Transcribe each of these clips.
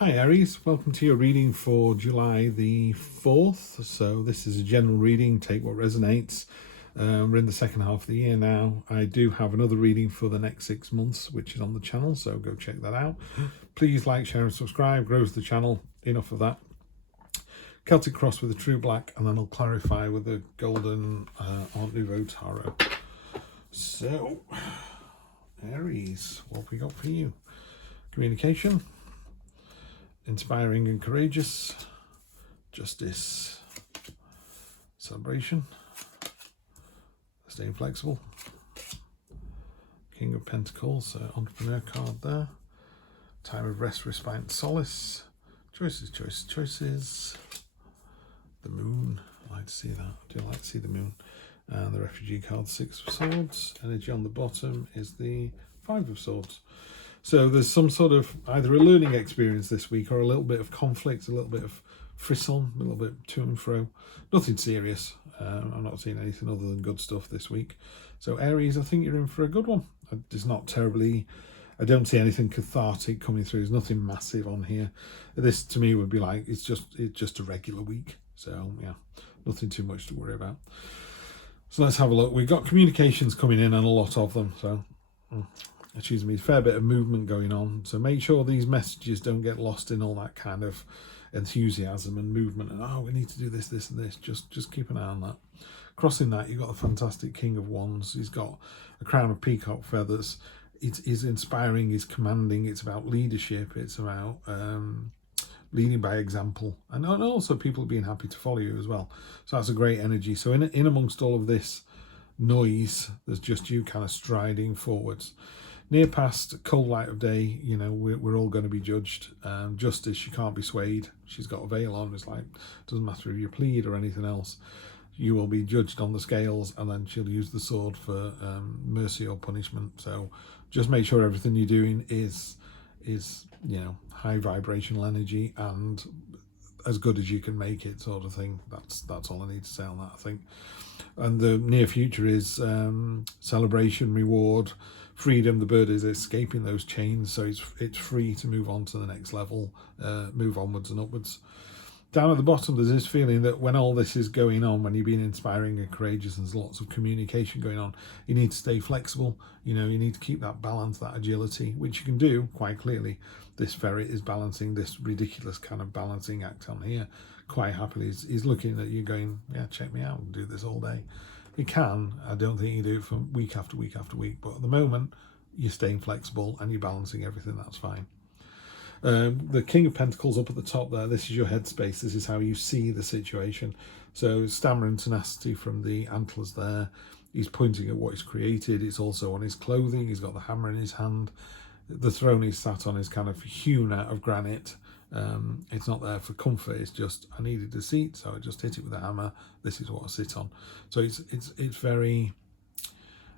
Hi Aries, welcome to your reading for July the 4th. So this is a general reading, take what resonates. We're in the second half of the year now. I do have another reading for the next 6 months, which is on the channel, so go check that out. Please like, share and subscribe, grows the channel. Enough of that. Celtic cross with a true black, and then I'll clarify with the golden Art Nouveau tarot. So, Aries, what have we got for you? Communication. Inspiring and courageous, justice, celebration, staying flexible, King of Pentacles, entrepreneur card there, time of rest, respite and solace, choices, choices, choices, the moon, I like to see that, I do like to see the moon, and the refugee card, 6 of swords, energy on the bottom is the 5 of swords. So there's some sort of either a learning experience this week or a little bit of conflict, a little bit of frisson, a little bit to and fro. Nothing serious. I'm not seeing anything other than good stuff this week. So Aries, I think you're in for a good one. It's not terribly, I don't see anything cathartic coming through. There's nothing massive on here. This to me would be like, it's just a regular week. So yeah, nothing too much to worry about. So let's have a look. We've got communications coming in and a lot of them. So excuse me, a fair bit of movement going on, so make sure these messages don't get lost in all that kind of enthusiasm and movement and we need to do this, this and this. Just keep an eye on that. Crossing that, you've got the fantastic King of Wands. He's got a crown of peacock feathers. It's inspiring, it's commanding, it's about leadership, it's about leading by example, and also people being happy to follow you as well. So that's a great energy. So in amongst all of this noise, there's just you kind of striding forwards. Near past, cold light of day, you know, we're all going to be judged. Justice, she can't be swayed. She's got a veil on. It's like, doesn't matter if you plead or anything else. You will be judged on the scales, and then she'll use the sword for mercy or punishment. So just make sure everything you're doing is you know, high vibrational energy and as good as you can make it, sort of thing. That's all I need to say on that, I think. And the near future is celebration, reward, freedom. The bird is escaping those chains, so it's free to move on to the next level, move onwards and upwards. Down at the bottom, there's this feeling that when all this is going on, when you're being inspiring and courageous, and there's lots of communication going on, you need to stay flexible. You know, you need to keep that balance, that agility, which you can do quite clearly. This ferret is balancing this ridiculous kind of balancing act on here quite happily. He's looking at you going, yeah, check me out, and do this all day. You can. I don't think you do it for week after week after week, but at the moment you're staying flexible and you're balancing everything. That's fine. The King of Pentacles up at the top there, this is your headspace. This is how you see the situation. So stammer and tenacity from the antlers there. He's pointing at what he's created. It's also on his clothing. He's got the hammer in his hand. The throne he's sat on is kind of hewn out of granite. It's not there for comfort. It's just, I needed a seat, so I just hit it with a hammer. This is what I sit on. So it's very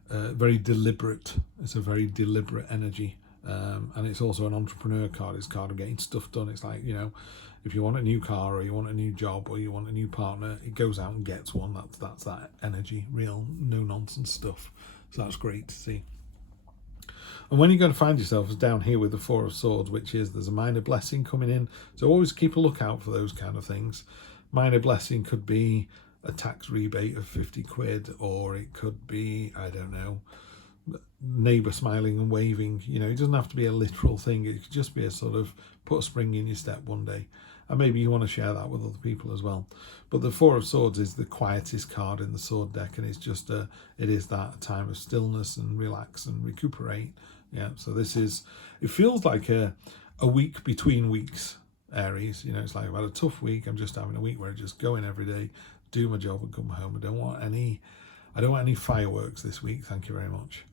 very deliberate. It's a very deliberate energy, and it's also an entrepreneur card. It's a card of getting stuff done. It's like, you know, if you want a new car or you want a new job or you want a new partner, it goes out and gets one. That's that energy, real no nonsense stuff. So that's great to see. And when you're going to find yourself down here with the 4 of Swords, which is there's a minor blessing coming in. So always keep a lookout for those kind of things. Minor blessing could be a tax rebate of 50 quid, or it could be, I don't know, neighbour smiling and waving. You know, it doesn't have to be a literal thing. It could just be a sort of put a spring in your step one day. And maybe you want to share that with other people as well. But the 4 of Swords is the quietest card in the sword deck, and it's just it is that time of stillness and relax and recuperate. Yeah, so this is, it feels like a week between weeks, Aries. You know, it's like I've had a tough week. I'm just having a week where I just go in every day, do my job and come home. I don't want any fireworks this week, thank you very much.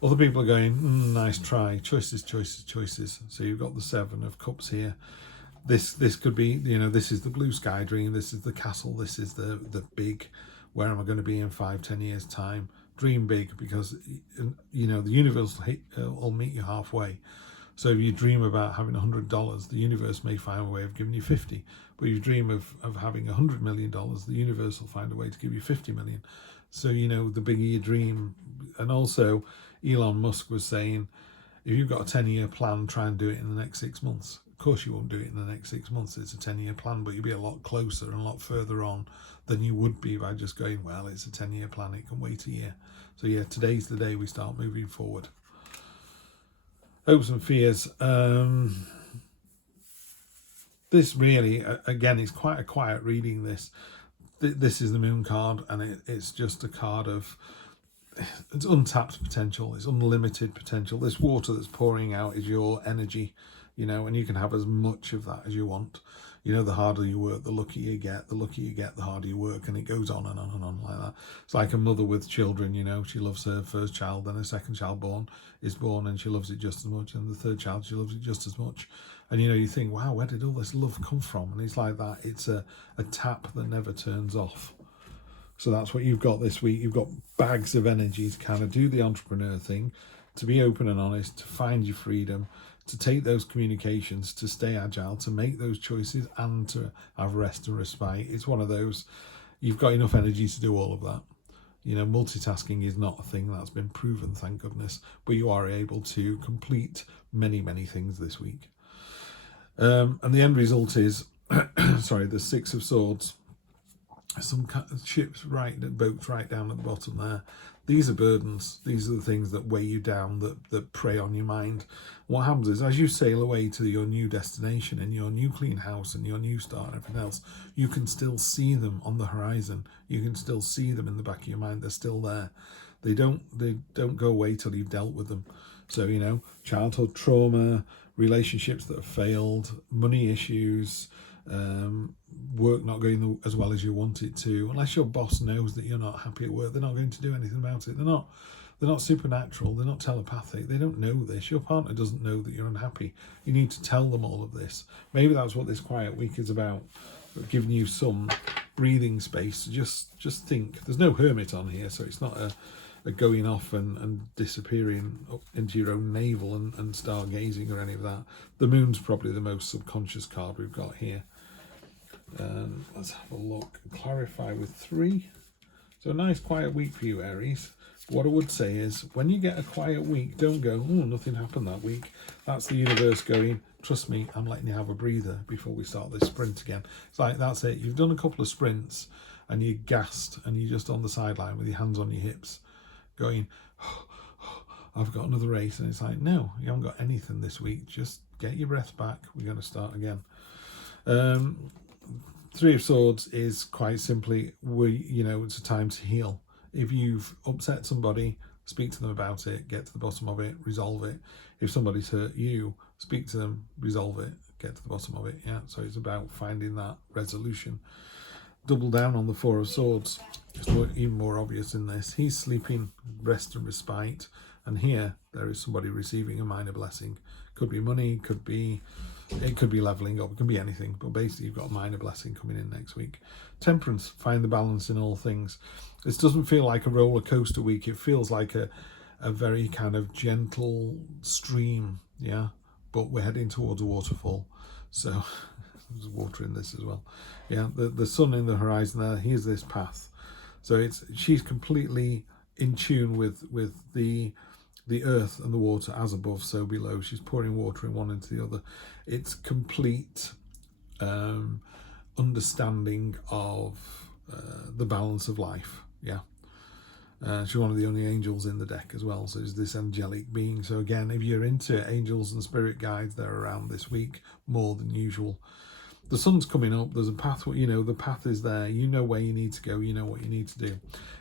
Other people are going, nice try, choices, choices, choices. So you've got the 7 of Cups here. This could be, you know, this is the blue sky dream, this is the castle, this is the big, where am I going to be in 5-10 years time. Dream big, because, you know, the universe will meet you halfway. So if you dream about having $100, the universe may find a way of giving you 50. But if you dream of having $100 million, the universe will find a way to give you 50 million. So, you know, the bigger your dream. And also, Elon Musk was saying, If you've got a 10-year plan, try and do it in the next 6 months. Of course you won't do it in the next 6 months. It's a 10-year plan, but you'll be a lot closer and a lot further on than you would be by just going, well, it's a 10-year plan, it can wait a year. So yeah, today's the day we start moving forward. Hopes and fears. This really, again, it's quite a quiet reading. This is the Moon card, and it's just a card of, it's untapped potential, it's unlimited potential. This water that's pouring out is your energy, you know, and you can have as much of that as you want. You know, the harder you work, the luckier you get, the harder you work, and it goes on and on and on like that. It's like a mother with children, you know, she loves her first child, then her second child is born, and she loves it just as much, and the third child, she loves it just as much. And, you know, you think, wow, where did all this love come from? And it's like that. It's a tap that never turns off. So that's what you've got this week. You've got bags of energy to kind of do the entrepreneur thing, to be open and honest, to find your freedom, to take those communications, to stay agile, to make those choices, and to have rest and respite. It's one of those, you've got enough energy to do all of that. You know, multitasking is not a thing that's been proven, thank goodness, but you are able to complete many, many things this week. And the end result is, sorry, the Six of Swords. Some ships, boats right down at the bottom there. These are burdens. These are the things that weigh you down, that prey on your mind. What happens is, as you sail away to your new destination and your new clean house and your new start and everything else, you can still see them on the horizon. You can still see them in the back of your mind. They're still there. They don't go away till you've dealt with them. So, you know, childhood trauma, relationships that have failed, money issues, work not going as well as you want it to. Unless your boss knows that you're not happy at work, they're not going to do anything about it. They're not supernatural, they're not telepathic, they don't know this. Your partner doesn't know that you're unhappy. You need to tell them all of this. Maybe that's what this quiet week is about, giving you some breathing space to just think. There's no hermit on here, so it's not a going off and disappearing up into your own navel and stargazing or any of that. The moon's probably the most subconscious card we've got here. Let's have a look. Clarify with 3. So a nice quiet week for you, Aries. What I would say is, when you get a quiet week, don't go, oh, nothing happened that week. That's the universe going, trust me, I'm letting you have a breather before we start this sprint again. It's like, that's it. You've done a couple of sprints and you're gassed and you're just on the sideline with your hands on your hips going, oh, I've got another race. And it's like, no, you haven't got anything this week. Just get your breath back. We're going to start again. 3 of Swords is quite simply, it's a time to heal. If you've upset somebody, speak to them about it, get to the bottom of it, resolve it. If somebody's hurt you, speak to them, resolve it, get to the bottom of it. Yeah, so it's about finding that resolution. Double down on the 4 of Swords. It's even more obvious in this. He's sleeping, rest and respite. And here, there is somebody receiving a minor blessing. Could be money, it could be leveling up, it can be anything. But basically, you've got a minor blessing coming in next week. Temperance, find the balance in all things. This doesn't feel like a roller coaster week. It feels like a very kind of gentle stream, yeah? But we're heading towards a waterfall. So there's water in this as well. Yeah, the sun in the horizon there, here's this path. So she's completely in tune with the earth and the water, as above, so below. She's pouring water in one into the other. It's complete understanding of the balance of life. Yeah. She's one of the only angels in the deck as well, so it's this angelic being. So again, if you're into angels and spirit guides, they're around this week more than usual. The sun's coming up, there's a path, the path is there, you know where you need to go, you know what you need to do.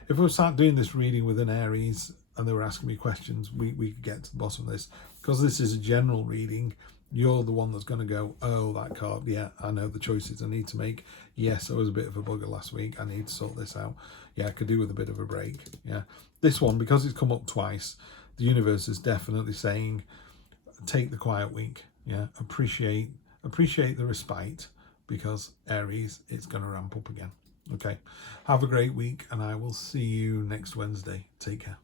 If I start doing this reading with an Aries and they were asking me questions, we could get to the bottom of this. Because this is a general reading, you're the one that's going to go, oh, that card, yeah, I know the choices I need to make. Yes, I was a bit of a bugger last week, I need to sort this out. Yeah, I could do with a bit of a break. Yeah, this one, because it's come up twice, the universe is definitely saying, take the quiet week. Yeah, appreciate the respite, because Aries, it's going to ramp up again. Okay, have a great week, and I will see you next Wednesday. Take care.